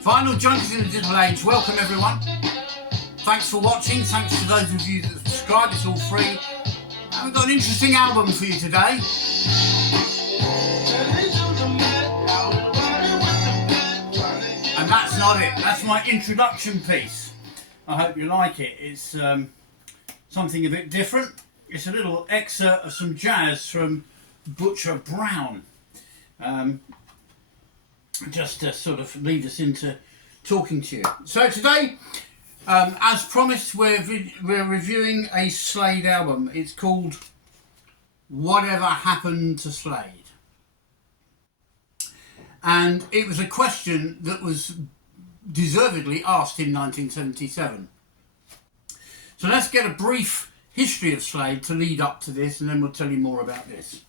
Final Junkies in the Digital Age, welcome everyone. Thanks for watching, thanks to those of you that subscribe, it's all free. And we've got an interesting album for you today. And that's not it, that's my introduction piece. I hope you like it. It's something a bit different. It's a little excerpt of some jazz from Butcher Brown. Just to sort of lead us into talking to you. So today, as promised, we're reviewing a Slade album. It's called Whatever Happened to Slade? And it was a question that was deservedly asked in 1977. So let's get a brief history of Slade to lead up to this, and then we'll tell you more about this.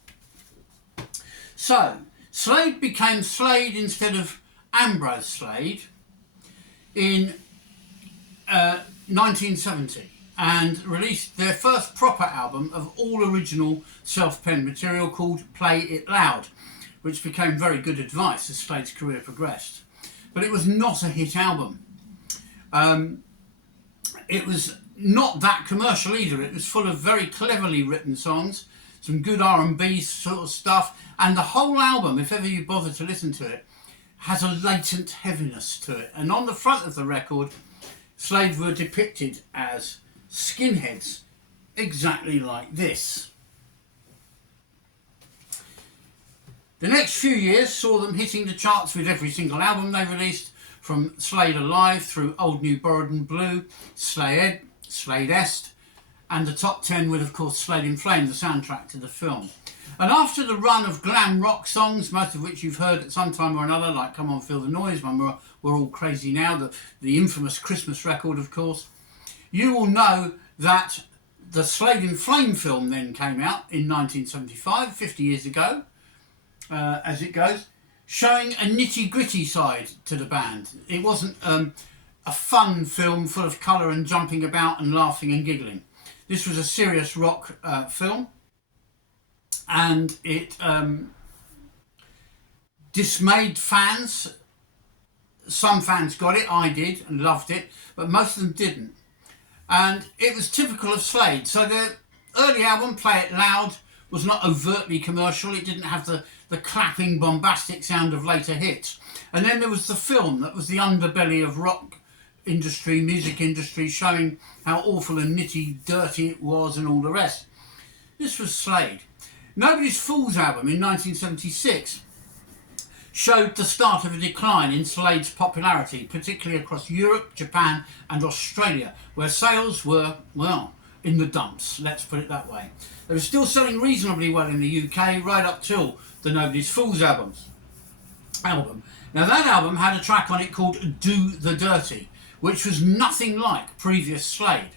So, Slade became Slade instead of Ambrose Slade in 1970 and released their first proper album of all original self-penned material called Play It Loud, which became very good advice as Slade's career progressed. But it was not a hit album. It was not that commercial either. It was full of very cleverly written songs, some good R&B sort of stuff, and the whole album, if ever you bother to listen to it, has a latent heaviness to it. And on the front of the record, Slade were depicted as skinheads, exactly like this. The next few years saw them hitting the charts with every single album they released, from Slade Alive through Old New Borrowed and Blue, Slade, Slade Est, and the top 10 with, of course, Slade in Flame, the soundtrack to the film. And after the run of glam rock songs, most of which you've heard at some time or another, like Come On Feel the Noise, when We're All Crazy Now, the infamous Christmas record, of course, you will know that the Slade in Flame film then came out in 1975, 50 years ago, as it goes, showing a nitty-gritty side to the band. It wasn't a fun film full of colour and jumping about and laughing and giggling. This was a serious rock film, and it dismayed fans. Some fans got it, I did, and loved it, but most of them didn't. And it was typical of Slade. So their early album, Play It Loud, was not overtly commercial. It didn't have the clapping, bombastic sound of later hits. And then there was the film that was the underbelly of rock industry, music industry, showing how awful and nitty dirty it was and all the rest. This was Slade. Nobody's Fool's album in 1976 showed the start of a decline in Slade's popularity, particularly across Europe, Japan and Australia, where sales were, well, in the dumps, let's put it that way. They were still selling reasonably well in the UK right up till the Nobody's Fool's album. Now that album had a track on it called Do the Dirty, which was nothing like previous Slade,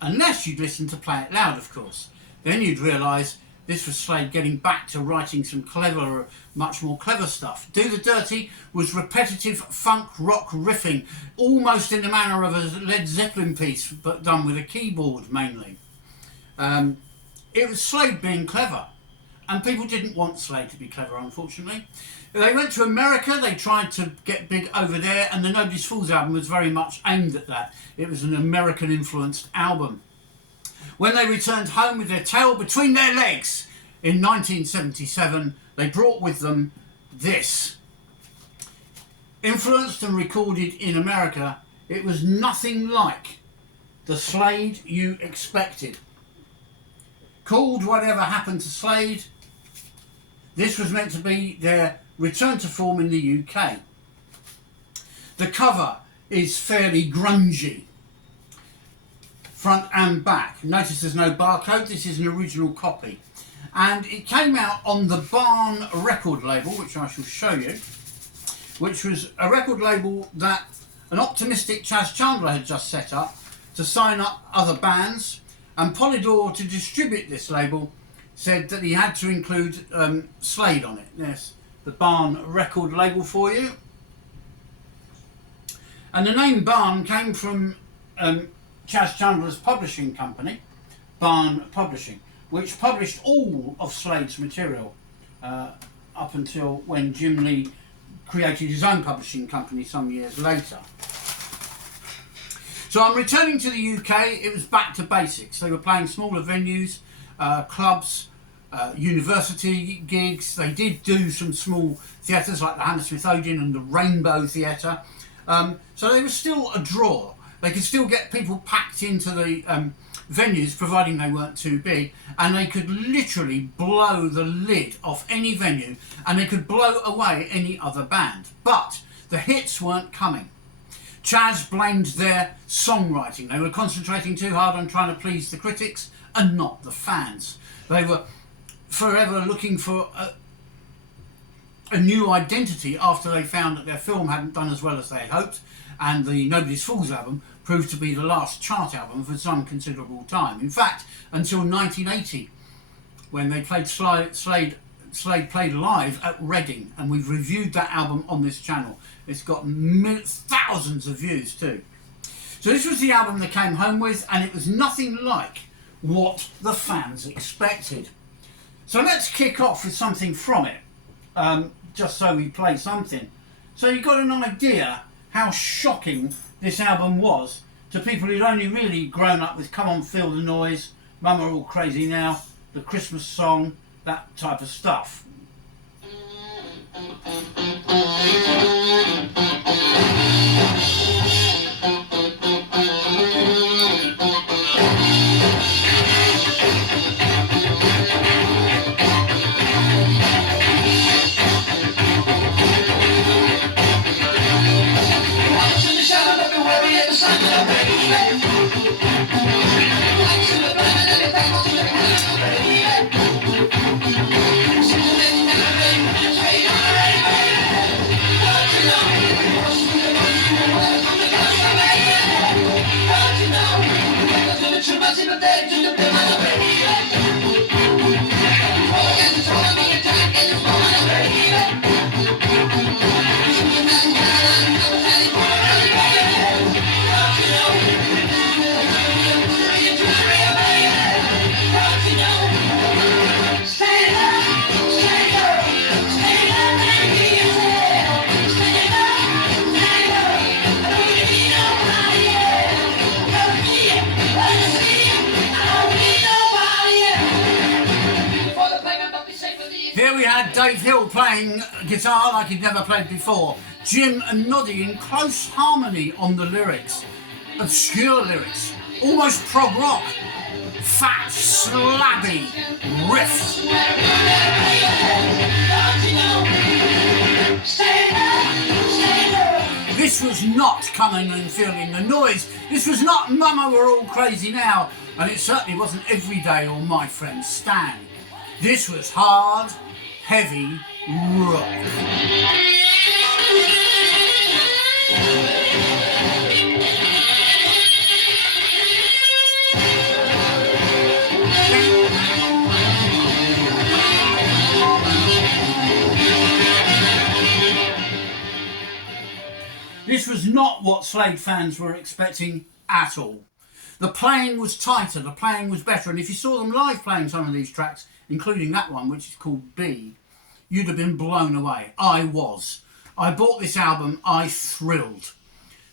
unless you'd listen to Play It Loud, of course. Then you'd realise this was Slade getting back to writing some clever, much more clever stuff. Do the Dirty was repetitive funk rock riffing, almost in the manner of a Led Zeppelin piece, but done with a keyboard mainly. It was Slade being clever, and people didn't want Slade to be clever, unfortunately. They went to America, they tried to get big over there, and the Nobody's Fool's album was very much aimed at that. It was an American-influenced album. When they returned home with their tail between their legs in 1977, they brought with them this. Influenced and recorded in America, it was nothing like the Slade you expected. Called Whatever Happened to Slade, this was meant to be their return to form in the UK. The cover is fairly grungy, front and back. Notice there's no barcode, this is an original copy. And it came out on the Barn record label, which I shall show you, which was a record label that an optimistic Chas Chandler had just set up to sign up other bands, and Polydor, to distribute this label, said that he had to include Slade on it. There's the Barn record label for you. And the name Barn came from Chas Chandler's publishing company, Barn Publishing, which published all of Slade's material up until when Jim Lee created his own publishing company some years later. So I'm returning to the UK. It was back to basics. They were playing smaller venues, clubs, university gigs. They did do some small theatres like the Hammersmith Odeon and the Rainbow Theatre. So they were still a draw. They could still get people packed into the venues, providing they weren't too big, and they could literally blow the lid off any venue, and they could blow away any other band. But the hits weren't coming. Chas blamed their songwriting. They were concentrating too hard on trying to please the critics and not the fans. They were forever looking for a new identity after they found that their film hadn't done as well as they had hoped, and the Nobody's Fools album proved to be the last chart album for some considerable time. In fact, until 1980, when they played Slade played live at Reading, and we've reviewed that album on this channel. It's got thousands of views too. So this was the album they came home with, and it was nothing like what the fans expected. So let's kick off with something from it, just so we play something. So you've got an idea how shocking this album was to people who'd only really grown up with Come On Feel the Noise, Mum Are All Crazy Now, the Christmas song, that type of stuff. Here we had Dave Hill playing guitar like he'd never played before. Jim and Noddy in close harmony on the lyrics. Obscure lyrics, almost prog rock. Fat, slabby riffs. This was not Coming and Feeling the Noise. This was not Mama We're All Crazy Now. And it certainly wasn't Everyday or My Friend Stan. This was hard, heavy rock. This was not what Slade fans were expecting at all. The playing was tighter, the playing was better, and if you saw them live playing some of these tracks, including that one, which is called B, you'd have been blown away. I was. I bought this album, I thrilled.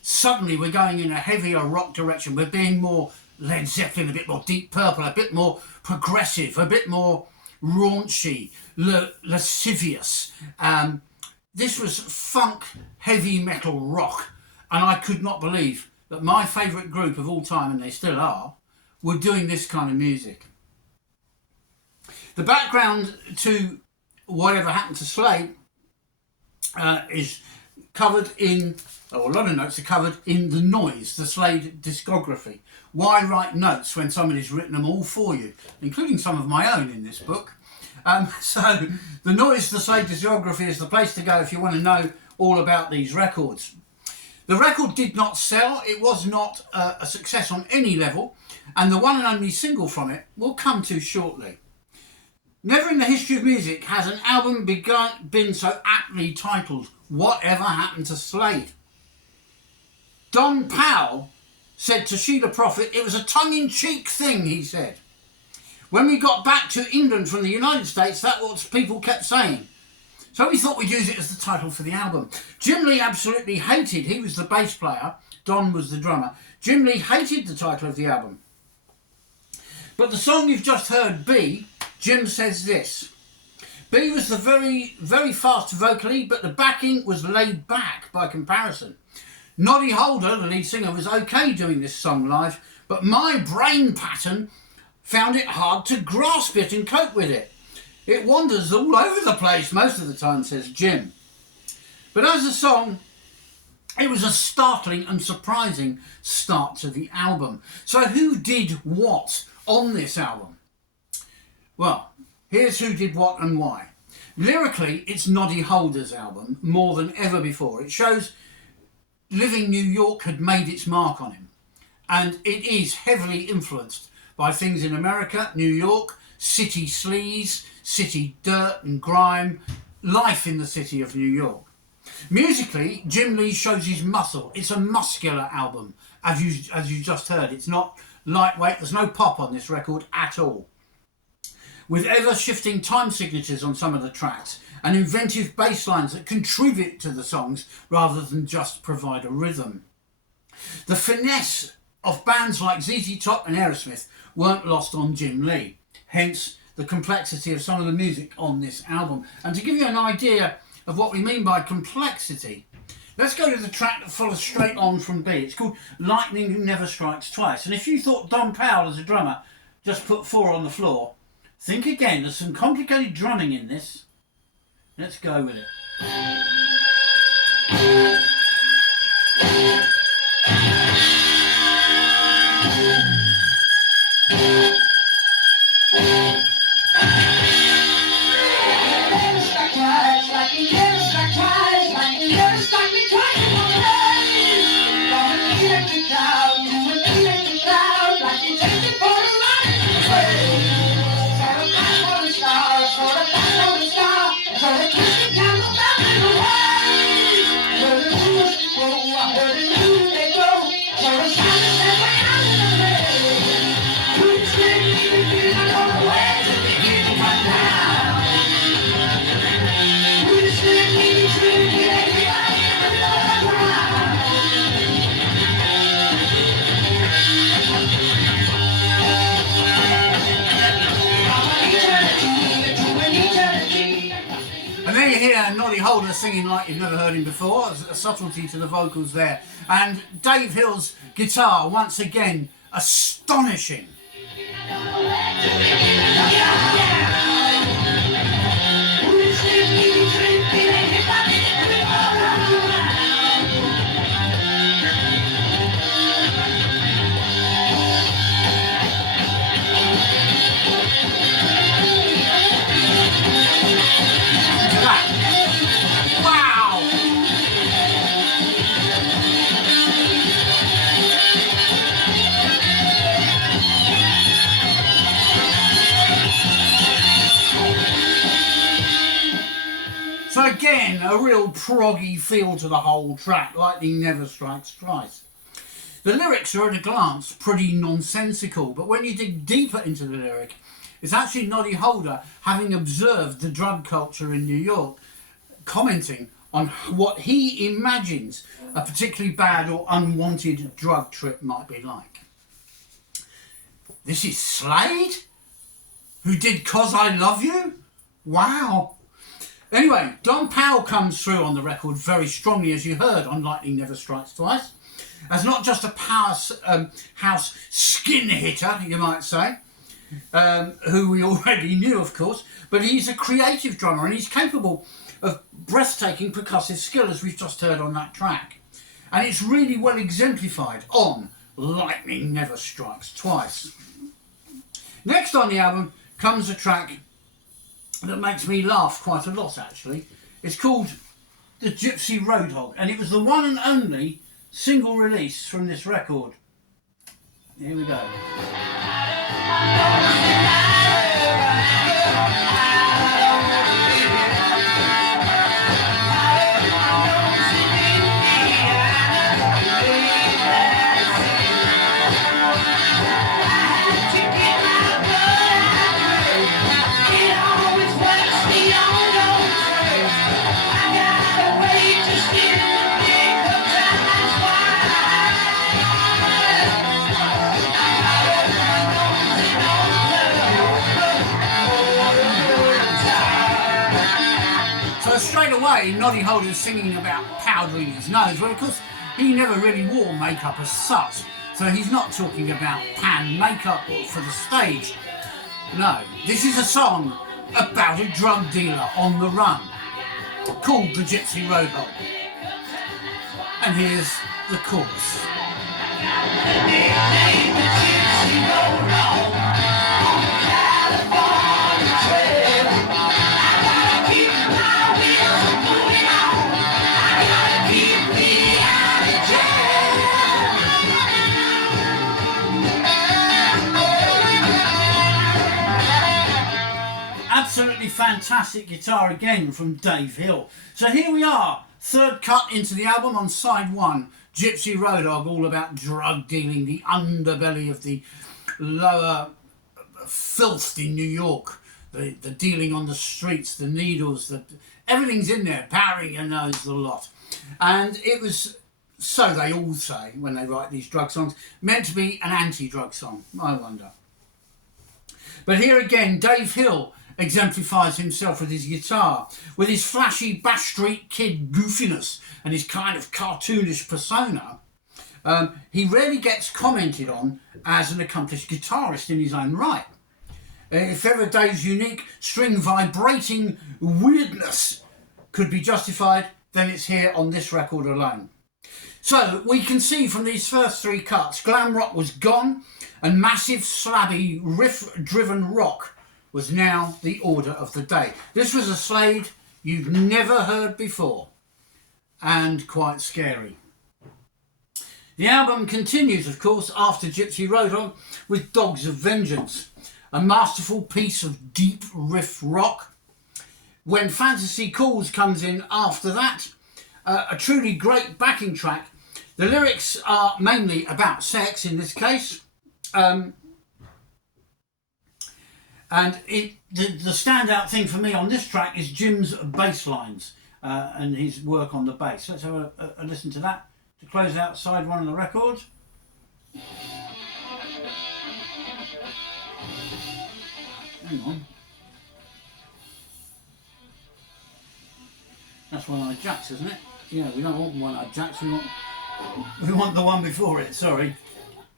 Suddenly we're going in a heavier rock direction. We're being more Led Zeppelin, a bit more Deep Purple, a bit more progressive, a bit more raunchy, lascivious. This was funk, heavy metal rock, and I could not believe that my favourite group of all time, and they still are, were doing this kind of music. The background to whatever happened to Slade is covered in, or a lot of notes are covered in The Noise, the Slade discography. Why write notes when somebody's written them all for you, including some of my own in this book? So The Noise, the Slade discography is the place to go if you want to know all about these records. The record did not sell, it was not a success on any level, and the one and only single from it we'll come to shortly. Never in the history of music has an album been so aptly titled, Whatever Happened to Slade? Don Powell said to Sheila Prophet, it was a tongue-in-cheek thing, he said. When we got back to England from the United States, that's what people kept saying. So we thought we'd use it as the title for the album. Jim Lee absolutely hated, he was the bass player, Don was the drummer. Jim Lee hated the title of the album. But the song you've just heard, B, Jim says this. B was the very, very fast vocally, but the backing was laid back by comparison. Noddy Holder, the lead singer, was okay doing this song live, but my brain pattern found it hard to grasp it and cope with it. It wanders all over the place most of the time, says Jim. But as a song, it was a startling and surprising start to the album. So who did what on this album? Well, here's who did what and why. Lyrically, it's Noddy Holder's album more than ever before. It shows living New York had made its mark on him. And it is heavily influenced by things in America, New York, city sleaze, city dirt and grime, life in the city of New York. Musically, Jim Lee shows his muscle. It's a muscular album, as you just heard. It's not lightweight. There's no pop on this record at all. With ever-shifting time signatures on some of the tracks and inventive bass lines that contribute to the songs rather than just provide a rhythm. The finesse of bands like ZZ Top and Aerosmith weren't lost on Jim Lee, hence the complexity of some of the music on this album. And to give you an idea of what we mean by complexity, let's go to the track that follows straight on from B. It's called Lightning Never Strikes Twice. And if you thought Don Powell as a drummer just put 4 on the floor, think again. There's some complicated drumming in this. Let's go with it. Noddy Holder singing like you've never heard him before, a subtlety to the vocals there. And Dave Hill's guitar, once again, astonishing. So again, a real proggy feel to the whole track, Lightning Never Strikes Twice. The lyrics are at a glance pretty nonsensical, but when you dig deeper into the lyric, it's actually Noddy Holder having observed the drug culture in New York, commenting on what he imagines a particularly bad or unwanted drug trip might be like. This is Slade, who did 'Cause I Love You? Wow. Anyway, Don Powell comes through on the record very strongly, as you heard on Lightning Never Strikes Twice, as not just a powerhouse skin hitter, you might say, who we already knew, of course, but he's a creative drummer and he's capable of breathtaking percussive skill, as we've just heard on that track. And it's really well exemplified on Lightning Never Strikes Twice. Next on the album comes a track that makes me laugh quite a lot, actually. It's called The Gypsy Roadhog, and it was the one and only single release from this record. Here we go. say Noddy Holder's singing about powdering his nose. Well, of course, he never really wore makeup as such, so he's not talking about pan makeup for the stage. No, this is a song about a drug dealer on the run called the Gypsy Road Hog. And here's the chorus. Absolutely fantastic guitar again from Dave Hill. So here we are, third cut into the album on side one, Gypsy Road Hog, all about drug dealing, the underbelly of the lower filth in New York, the dealing on the streets, the needles, everything's in there, powdering your nose, the lot. And it was, so they all say when they write these drug songs, meant to be an anti-drug song, I wonder. But here again, Dave Hill exemplifies himself with his guitar, with his flashy Bash Street Kid goofiness and his kind of cartoonish persona. He rarely gets commented on as an accomplished guitarist in his own right. If ever Dave's unique string vibrating weirdness could be justified, then it's here on this record alone. So we can see from these first three cuts, glam rock was gone and massive slabby riff-driven rock was now the order of the day. This was a Slade you've never heard before, and quite scary. The album continues, of course, after Gypsy Road Hog with Dogs of Vengeance, a masterful piece of deep riff rock. When Fantasy Calls comes in after that, a truly great backing track. The lyrics are mainly about sex in this case. And the standout thing for me on this track is Jim's bass lines and his work on the bass. Let's have a listen to that to close out side one of the record. Hang on. That's One-Eyed Jacks, isn't it? Yeah, we don't want One-Eyed Jacks, we want the one before it, sorry.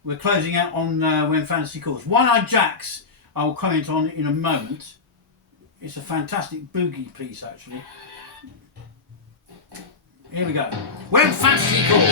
We're closing out on When Fantasy Calls. One-Eyed Jacks, I will comment on in a moment. It's a fantastic boogie piece, actually. Here we go. When Fantasy Calls.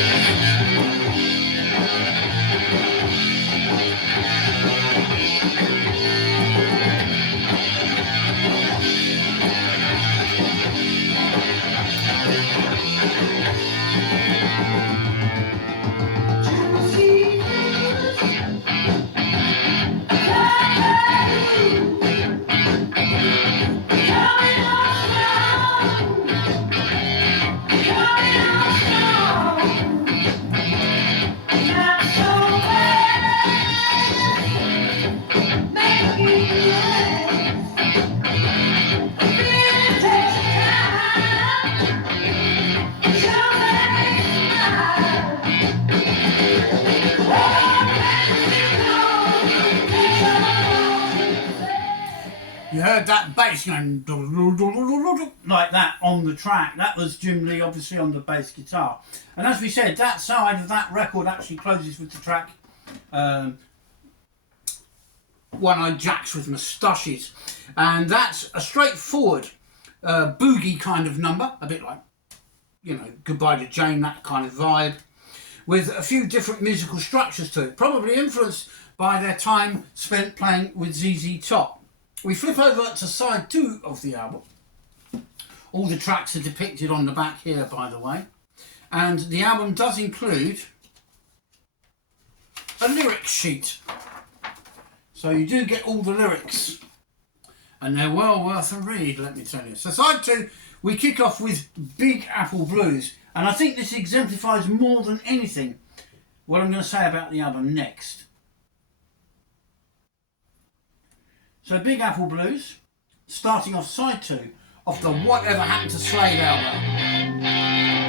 You heard that bass going like that on the track. That was Jim Lee, obviously, on the bass guitar. And as we said, that side of that record actually closes with the track One-Eyed Jacks with Moustaches. And that's a straightforward boogie kind of number, a bit like, you know, Goodbye to Jane, that kind of vibe, with a few different musical structures to it, probably influenced by their time spent playing with ZZ Top. We flip over to side two of the album. All the tracks are depicted on the back here, by the way. And the album does include a lyric sheet. So you do get all the lyrics. And they're well worth a read, let me tell you. So side two, we kick off with Big Apple Blues. And I think this exemplifies more than anything what I'm going to say about the album next. So Big Apple Blues, starting off side two of the Whatever Happened to Slade album.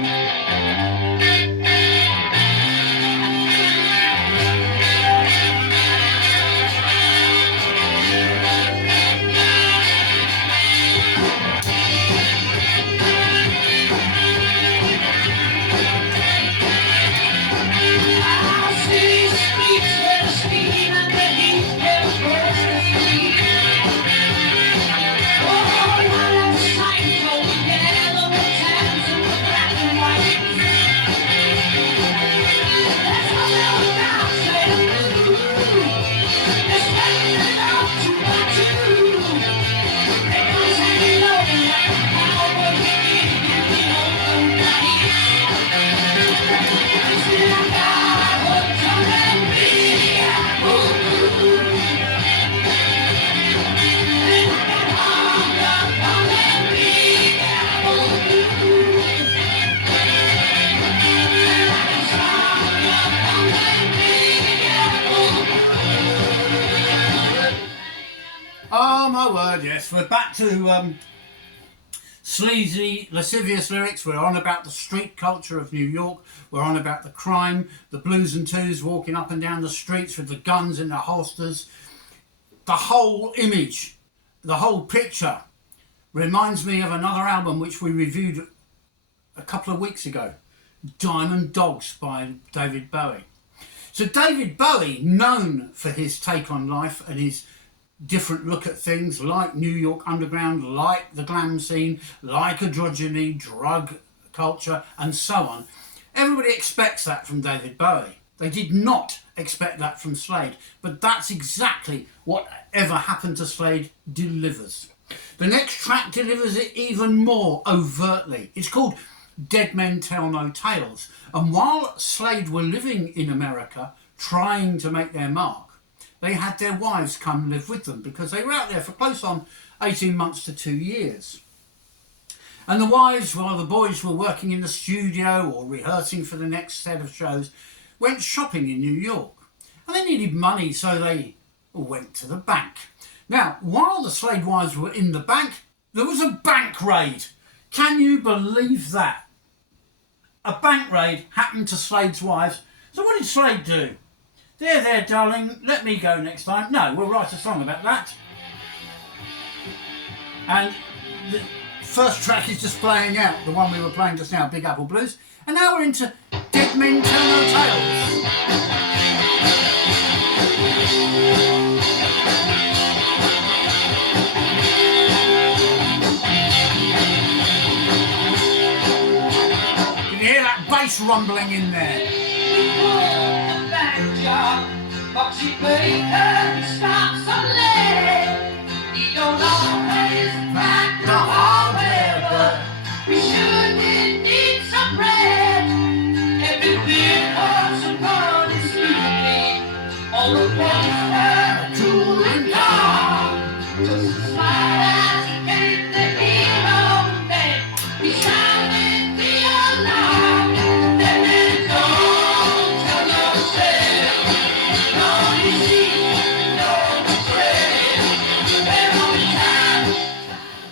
Oh my word, yes. We're back to sleazy, lascivious lyrics. We're on about the street culture of New York. We're on about the crime, the blues and twos walking up and down the streets with the guns in their holsters. The whole image, the whole picture reminds me of another album which we reviewed a couple of weeks ago, Diamond Dogs by David Bowie. So David Bowie, known for his take on life and his different look at things like New York Underground, like the glam scene, like androgyny, drug culture, and so on. Everybody expects that from David Bowie. They did not expect that from Slade, but that's exactly whatever happened to Slade delivers. The next track delivers it even more overtly. It's called Dead Men Tell No Tales, and while Slade were living in America trying to make their mark, they had their wives come live with them because they were out there for close on 18 months to 2 years. And the wives, while the boys were working in the studio or rehearsing for the next set of shows, went shopping in New York. And they needed money, so they went to the bank. Now, while the Slade wives were in the bank, there was a bank raid. Can you believe that? A bank raid happened to Slade's wives. So what did Slade do? There, darling, let me go next time. No, we'll write a song about that. And the first track is just playing out, the one we were playing just now, Big Apple Blues. And now we're into Dead Men Tell No Tales. Can you hear that bass rumbling in there? Foxy Baker stops on lead. He don't always back the hardware, but we sure did need some bread. Every beer or some corn is sleepy. All the boys were cool and calm. Just as smart as came the hero man. He sounded the alarm. Then it don't tell no tale.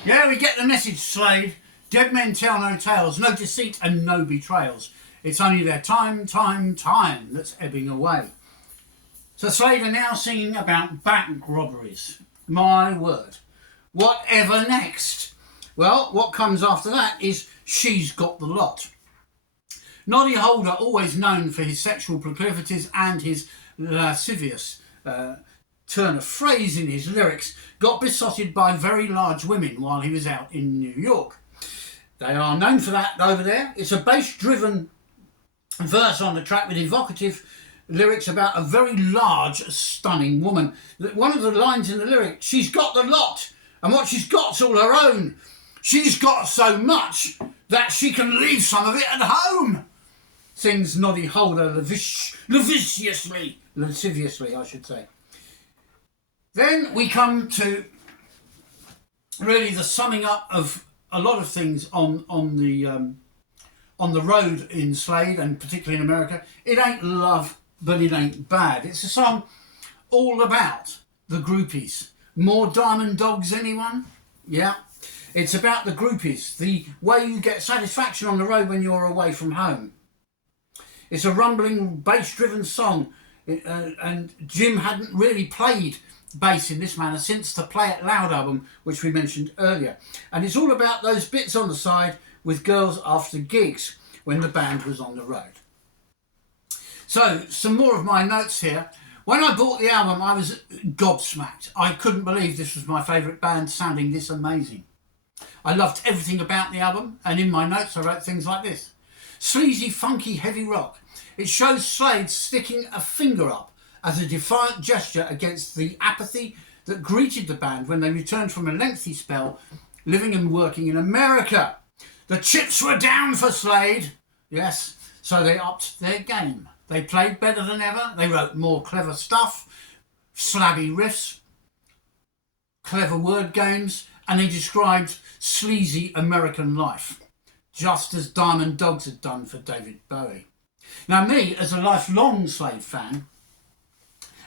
Yeah, we get the message, Slade. Dead men tell no tales, no deceit and no betrayals. It's only their time that's ebbing away. So Slade are now singing about bank robberies. My word. Whatever next? Well, what comes after that is She's Got the Lot. Noddy Holder, always known for his sexual proclivities and his lascivious turn of phrase in his lyrics, got besotted by very large women while he was out in New York. They are known for that over there. It's a bass-driven verse on the track with evocative lyrics about a very large, stunning woman. One of the lines in the lyric, she's got the lot, and what she's got's all her own. She's got so much that she can leave some of it at home, sings Noddy Holder lasciviously, I should say. Then we come to really the summing up of a lot of things on the road in Slade, and particularly in America. It ain't love, but it ain't bad. It's a song all about the groupies. More Diamond Dogs, anyone? Yeah. It's about the groupies, the way you get satisfaction on the road when you're away from home. It's a rumbling, bass-driven song, and Jim hadn't really played bass in this manner since the Play It Loud album, which we mentioned earlier. And it's all about those bits on the side with girls after gigs when the band was on the road. So, some more of my notes here. When I bought the album, I was gobsmacked. I couldn't believe this was my favourite band sounding this amazing. I loved everything about the album, and in my notes I wrote things like this. Sleazy, funky, heavy rock. It shows Slade sticking a finger up as a defiant gesture against the apathy that greeted the band when they returned from a lengthy spell living and working in America. The chips were down for Slade. Yes, So they upped their game. They played better than ever. They wrote more clever stuff, slabby riffs, clever word games, and they described sleazy American life, just as Diamond Dogs had done for David Bowie. Now me, as a lifelong Slade fan,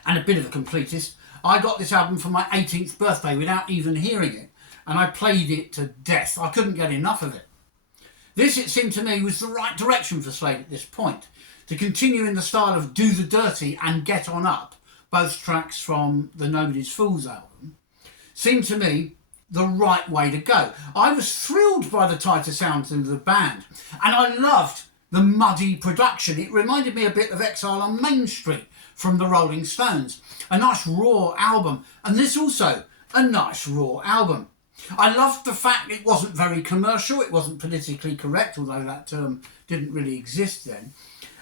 and a bit of a completist, I got this album for my 18th birthday without even hearing it, and I played it to death. I couldn't get enough of it. This, it seemed to me, was the right direction for Slade at this point, to continue in the style of Do the Dirty and Get On Up, both tracks from the Nobody's Fools album, seemed to me the right way to go. I was thrilled by the tighter sounds of the band, and I loved the muddy production. It reminded me a bit of Exile on Main Street from the Rolling Stones. A nice raw album, and this also a nice raw album. I loved the fact it wasn't very commercial, it wasn't politically correct, although that term didn't really exist then.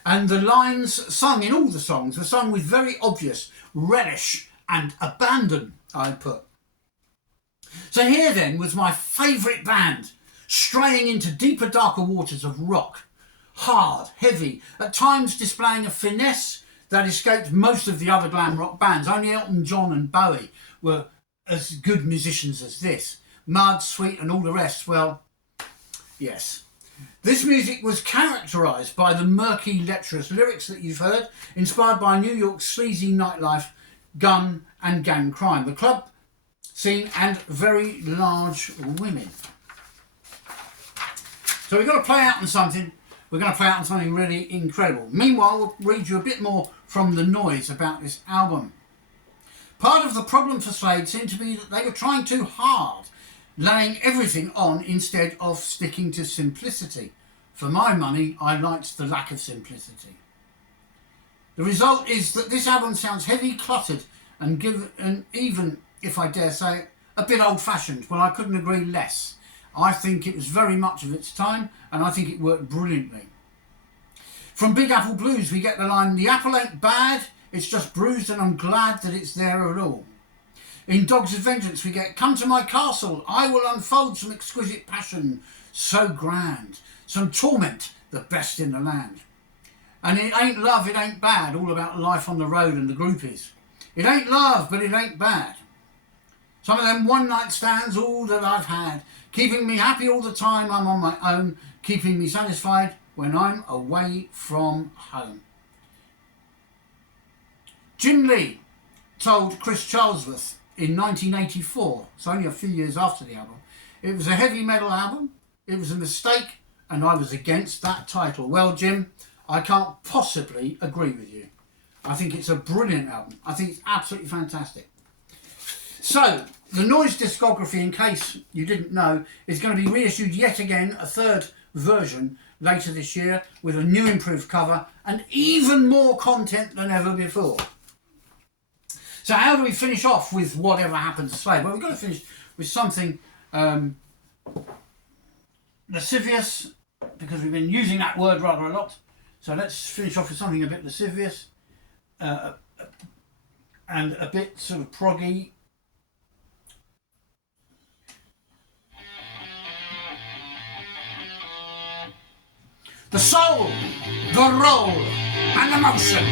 And the lines sung in all the songs were sung with very obvious relish and abandon, I put. So here then was my favourite band, straying into deeper, darker waters of rock. Hard, heavy, at times displaying a finesse that escaped most of the other glam rock bands. Only Elton John and Bowie were as good musicians as this. Mud, Sweet and all the rest, well, yes. This music was characterised by the murky, lecherous lyrics that you've heard, inspired by New York's sleazy nightlife, gun and gang crime, the club scene and very large women. So we've got to play out on something. We're going to play out on something really incredible. Meanwhile, we'll read you a bit more from The Noise about this album. Part of the problem for Slade seemed to be that they were trying too hard, laying everything on instead of sticking to simplicity. For my money, I liked the lack of simplicity. The result is that this album sounds heavy, cluttered, and even, if I dare say it, a bit old-fashioned. Well, I couldn't agree less. I think it was very much of its time, and I think it worked brilliantly. From Big Apple Blues, we get the line, "The apple ain't bad, it's just bruised and I'm glad that it's there at all." In Dogs of Vengeance, we get, "Come to my castle, I will unfold some exquisite passion, so grand, some torment, the best in the land." And it ain't love, it ain't bad, all about life on the road and the groupies. It ain't love, but it ain't bad. Some of them one-night stands, all that I've had, keeping me happy all the time I'm on my own, keeping me satisfied when I'm away from home. Jim Lee told Chris Charlesworth in 1984, so only a few years after the album, it was a heavy metal album, it was a mistake, and I was against that title. Well, Jim, I can't possibly agree with you. I think it's a brilliant album. I think it's absolutely fantastic. So, the Noise discography, in case you didn't know, is going to be reissued yet again, a third version later this year, with a new improved cover and even more content than ever before. So how do we finish off with Whatever Happened to Slade? Well, we've got to finish with something lascivious, because we've been using that word rather a lot. So let's finish off with something a bit lascivious and a bit sort of proggy. The soul, the roll, and the motion.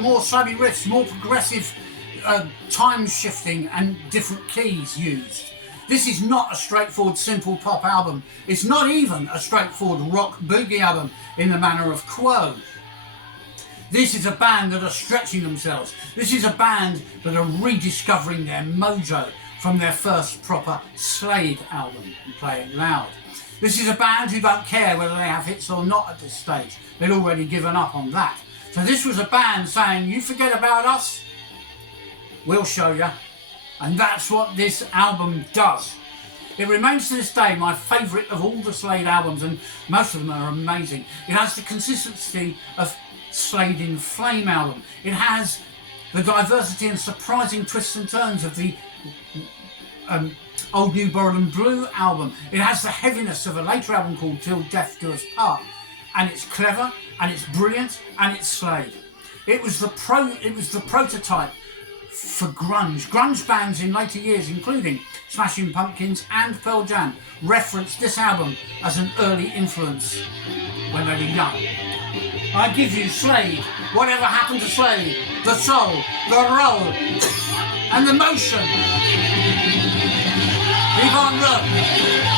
More slabby riffs, more progressive time shifting and different keys used. This is not a straightforward simple pop album. It's not even a straightforward rock boogie album in the manner of Quo. This is a band that are stretching themselves. This is a band that are rediscovering their mojo from their first proper Slade album, and Play It Loud. This is a band who don't care whether they have hits or not at this stage. They'd already given up on that. So this was a band saying, you forget about us, we'll show you. And that's what this album does. It remains to this day my favourite of all the Slade albums, and most of them are amazing. It has the consistency of Slade in Flame album. It has the diversity and surprising twists and turns of the Old New Borrowed Blue album. It has the heaviness of a later album called Till Death Do Us Part. And it's clever, and it's brilliant, and it's Slade. It was the prototype for grunge. Grunge bands in later years, including Smashing Pumpkins and Pearl Jam, referenced this album as an early influence when they were young. I give you Slade, Whatever Happened to Slade, the soul, the roll, and the motion. Vive en rock.